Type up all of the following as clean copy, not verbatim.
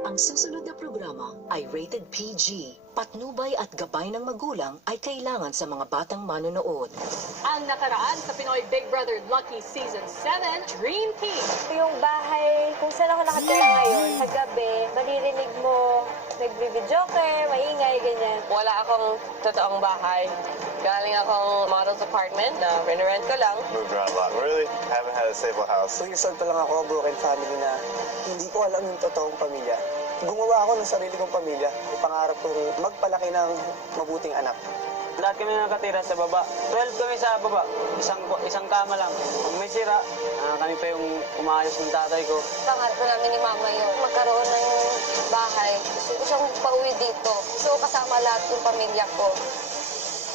Ang susunod na programa ay rated PG. Patnubay at gabay ng magulang ay kailangan sa mga batang manonood. Ang nakaraan sa Pinoy Big Brother Lucky Season 7, Dream Team. Yung bahay kung saan ako nakatira ngayon, sa gabi, maririnig mo, nagbi-videoke, maingay, ganyan. Wala akong totoong bahay. Galing akong model's apartment na rent ko lang. Moved around a lot. Really haven't had a stable house. 2 years old pa lang ako, broken family na hindi ko alam yung totoong pamilya. Gumawa ako ng sarili kong pamilya. Pangarap kong magpalaki ng mabuting anak. Lahat kami nakatira sa baba. 12 kami sa baba. Isang kama lang. Pag may sira, kami pa yung umaayos ng tatay ko. Pangarap ko namin ni Mama yun, magkaroon ng bahay. Gusto ko siyang pauwi dito. Gusto ko kasama lahat yung pamilya ko.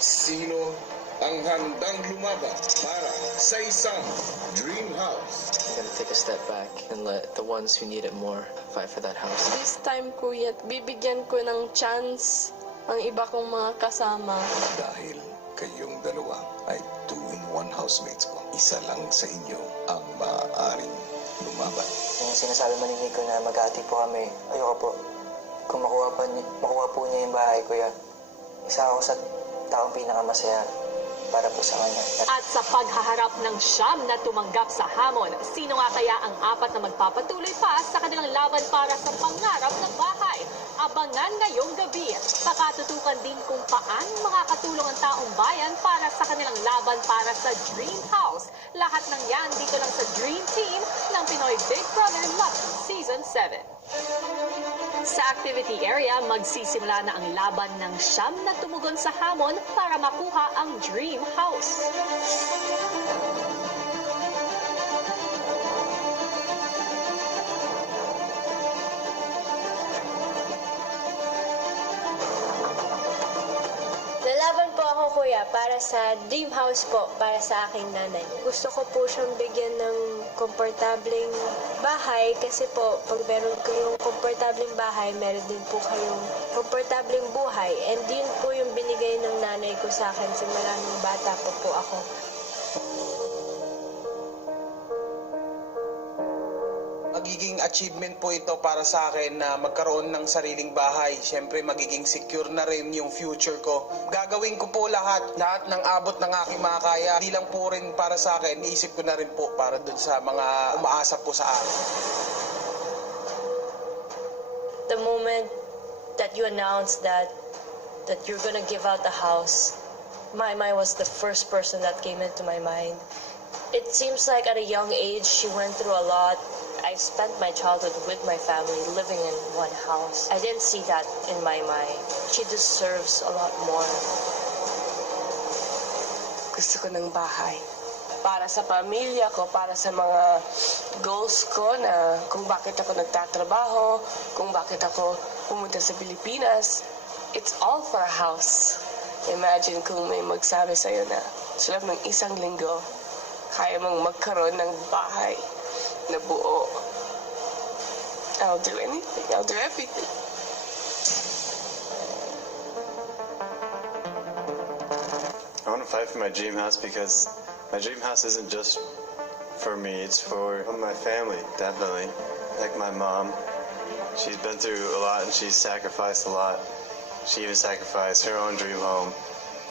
Sino ang handang lumaban para sa isang dream house? I'm gonna take a step back and let the ones who need it more fight for that house. This time, kuya, bibigyan ko ng chance ang iba kong mga kasama. Dahil kayong dalawa ay 2-in-1 housemates ko, isa lang sa inyo ang maaaring lumaban. Yung sinasabi mo ni Nico na mag-ati po kami, ayoko po. Kung makuha po niya yung bahay, kuya, isa ako sa taong pinakamasaya para po sa kanya. At sa paghaharap ng siyam na tumanggap sa hamon, sino nga kaya ang apat na magpapatuloy pa sa kanilang laban para sa pangarap na bahay? Abangan ngayong gabi. Pakatutukan din kung paano makakatulong ang taong bayan para sa kanilang laban para sa Dream House. Lahat ng yan dito lang sa Dream Team ng Pinoy Big Brother Lucky Season 7. Sa activity area, magsisimula na ang laban ng siyam na tumugon sa hamon para makuha ang Dream House. Lalaban po ako, kuya, para sa dream house po, para sa aking nanay. Gusto ko po siyang bigyan ng komportableng bahay kasi po, pag meron kayong komportableng bahay, meron din po kayong komportableng buhay. And yun po yung binigay ng nanay ko sa akin simula nung bata pa po ako. Magiging achievement po ito para sa akin na magkaroon ng sariling bahay. Siyempre, magiging secure na rin yung future ko. Gagawin ko po lahat ng abot ng aking makakaya. Hindi lang po rin para sa akin, iisip ko na rin po para dun sa mga umaasa po sa akin. The moment that you announced that you're gonna give out the house, my was the first person that came into my mind. It seems like at a young age, she went through a lot. I spent my childhood with my family, living in one house. I didn't see that in my mind. She deserves a lot more. Gusto ko ng bahay. Para sa pamilya ko, para sa mga goals ko na kung bakit ako nagtatrabaho, kung bakit ako pumunta sa Pilipinas. It's all for a house. Imagine kung may magsabi sa'yo na sa loob ng isang linggo, kaya mong magkaroon ng bahay na buo. I'll do anything. I'll do everything. I want to fight for my dream house because my dream house isn't just for me, it's for my family, definitely. Like my mom, she's been through a lot and she's sacrificed a lot. She even sacrificed her own dream home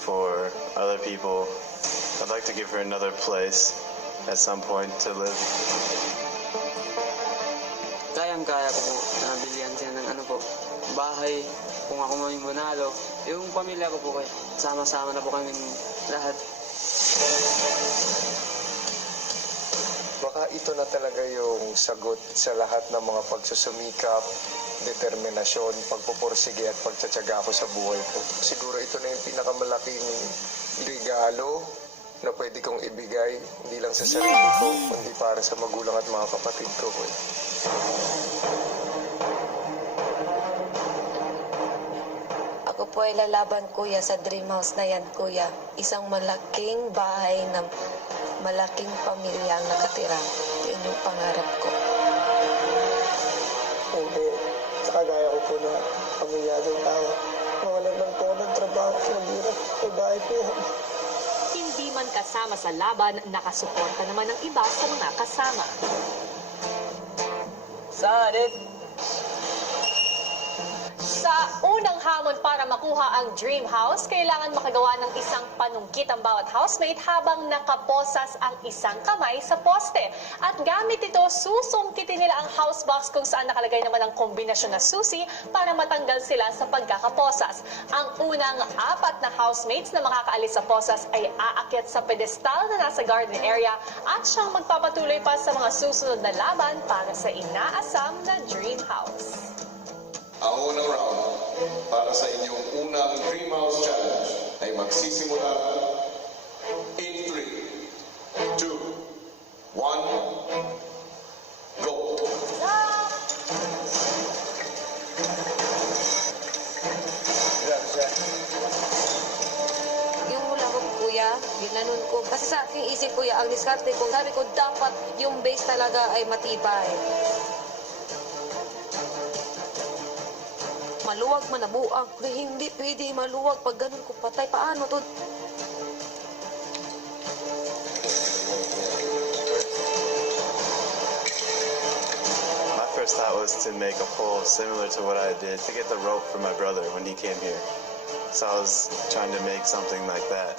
for other people. I'd like to give her another place at some point to live. Kayang-kaya ko po na bilhan siya ng bahay. Kung ako may manalo, yung pamilya ko po kayo. Sama-sama na po kami lahat. Baka ito na talaga yung sagot sa lahat ng mga pagsusumikap, determinasyon, pagpupursige at pagtsatsaga ko sa buhay ko. Siguro ito na yung pinakamalaking regalo na pwede kong ibigay, hindi lang sa sarili ko, kundi para sa magulang at mga kapatid ko. Ako po ay lalaban, kuya, sa dream house na yan, kuya. Isang malaking bahay na malaking pamilya ang nakatira. Yun yung pangarap ko. Hindi. Saka gaya ko po na pamilyadong tao. Mawalan lang po ng trabaho. Maghirap. May bahay po yan. Hindi man kasama sa laban, nakasuporta naman ng iba sa mga kasama. Sadit! unang hamon para makuha ang dream house, kailangan makagawa ng isang panungkit ang bawat housemate habang nakaposas ang isang kamay sa poste. At gamit ito, susungkitin nila ang house box kung saan nakalagay naman ang kombinasyon na susi para matanggal sila sa pagkakaposas. Ang unang 4 na housemates na makakaalis sa posas ay aakyat sa pedestal na nasa garden area at siyang magpapatuloy pa sa mga susunod na laban para sa inaasam na dream house. Ang unang round para sa inyong unang Dream House Challenge ay magsisimula in 3, 2, 1, go! Yung hula ko, kuya, ginanon ko. Kasi sa aking isip, kuya, ang diskarte ko, sabi ko, dapat yung base talaga ay matibay. Maluwag man nabuang. Kaya hindi pwede maluwag. Pag ganun ko patay, paano to? My first thought was to make a pole similar to what I did to get the rope for my brother when he came here. So I was trying to make something like that.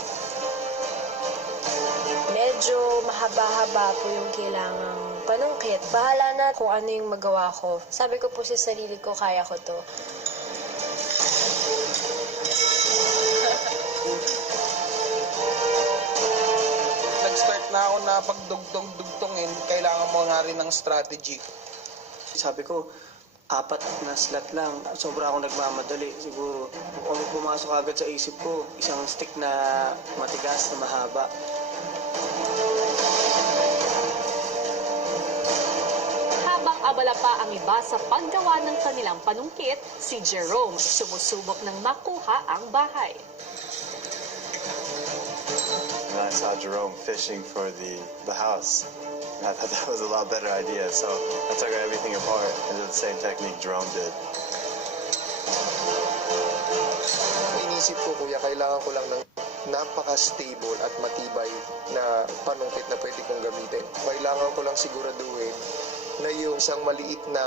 Medyo mahaba-haba po yung kailangang panungkit. Bahala na kung ano yung magawa ko. Sabi ko po sa sarili ko, kaya ko to. Nag-start na ako na pagdugtong-dugtongin, kailangan mo nga rin ng strategy. Sabi ko, 4 na slot lang. Sobra ako nagmamadali. Siguro, kung pumasok agad sa isip ko, isang stick na matigas na mahaba. Habang abala pa ang iba sa paggawa ng kanilang panungkit, si Jerome sumusubok ng makuha ang bahay. And I saw Jerome fishing for the house. And I thought that was a lot better idea, so I took everything apart and did the same technique Jerome did. Inisip ko, kuya, kailangan ko lang ng napaka-stable at matibay na panungkit na pwede kong gamitin. Kailangan ko lang siguraduhin na yung isang maliit na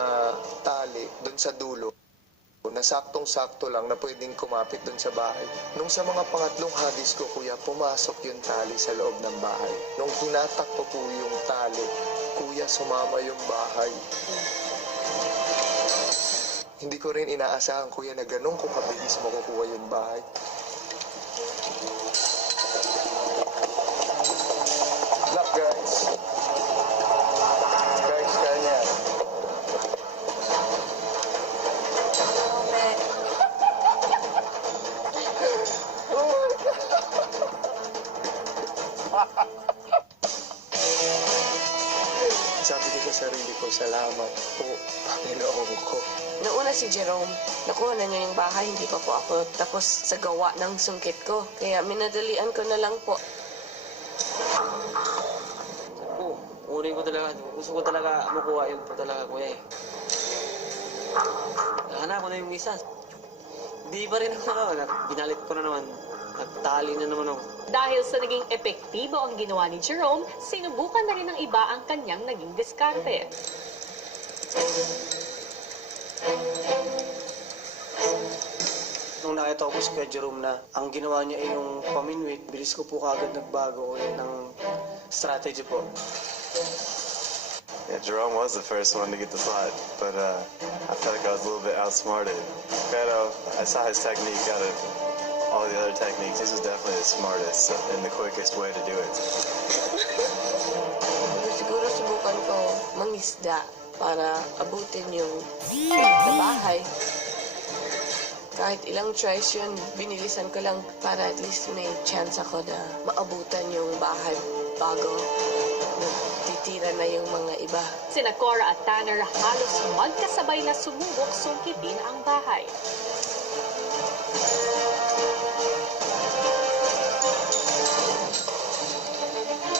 tali doon sa dulo na saktong-sakto lang na pwedeng kumapit doon sa bahay. Nung sa mga pangatlong hagis ko, kuya, pumasok yung tali sa loob ng bahay. Nung hinatak ko po yung tali, kuya, sumama yung bahay. Hindi ko rin inaasahan, kuya, na ganun ko kabilis makukuha yung bahay. Good luck, guys. Guys, kaya niya. Sabi ko sa sarili ko, salamat po, Panginoon ko. Nauna si Jerome, nakuha na niya yung bahay, hindi pa po ako tapos sa gawa ng sungkit ko. Kaya minadalian ko na lang po. Unin ko talaga, gusto ko talaga makuha yun po talaga, kuya eh. Hanap ko na yung isa. Di pa rin ako binalit ko na naman. Nagtali na naman ako. Dahil sa naging epektibo ang ginawa ni Jerome, sinubukan na rin ng iba ang kanyang naging diskarte. Nung nakita ko po si Kuya Jerome na ang ginawa niya ay yung paminwit, bilis ko po kagad nagbago ulit ng strategy po. Yeah, Jerome was the first one to get the slot, but I felt like I was a little bit outsmarted. Pero I saw his technique out of all the other techniques. This was definitely the smartest and the quickest way to do it. Siguro subukan ko mangisda para abutin yung bahay. Kahit ilang tries yun, binilisan ko lang para at least may chance ako na maabutan yung bahay bago titira na yung mga iba. Sina Cora at Tanner halos magkasabay na sumubok sungkitin ang bahay.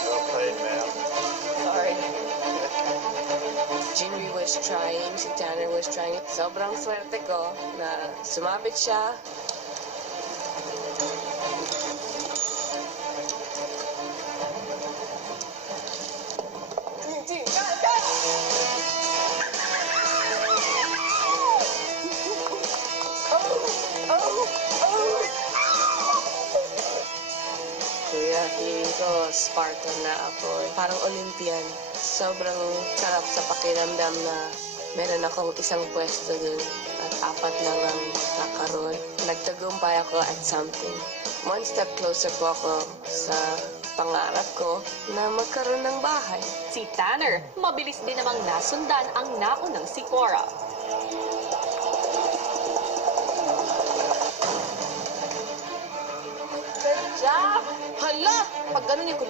Well played, ma'am. Sorry. Jinwi was trying, si Tanner was trying. Sobrang swerte ko na sumabit siya. So, Spartan na ako. Parang Olympian. Sobrang sarap sa pakiramdam na meron akong isang pwesto dun at 4 lang ang nakaroon. Nagtagumpay ako at something. One step closer po ako sa pangarap ko na magkaroon ng bahay. Si Tanner, mabilis din namang nasundan ang naunang si Cora. Good job! Hala! Pag ganun yung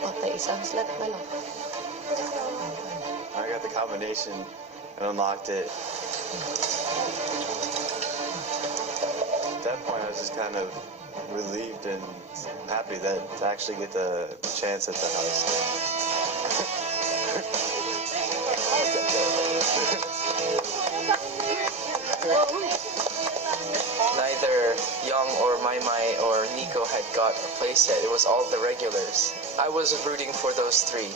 patay, isang slot na lang. I got the combination and unlocked it. At that point, I was just kind of relieved and happy that to actually get the chance at the house. Neither Young or Maymay or Nico had got a playset. It was all the regulars. I was rooting for those 3.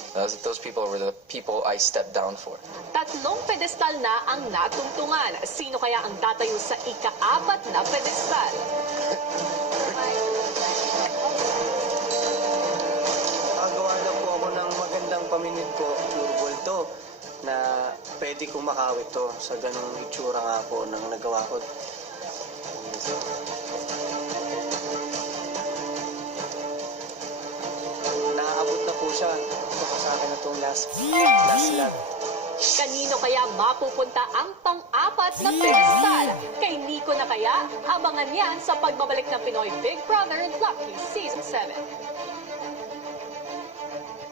Those people were the people I stepped down for. Tatlong pedestal na ang natungtungan. Sino kaya ang tatayo sa ika-4 na pedestal? Nakagawa na po ako ng magandang paminid po, turbol to, na pwede kong makawit to sa ganung itsura nga po ng nagawa ko. Naaabot na po siya. Baka sa akin na itong last lap. Kanino kaya mapupunta ang pang-4 na pedestal? Kay Nico na kaya? Abangan yan sa pagbabalik ng Pinoy Big Brother Lucky Season 7.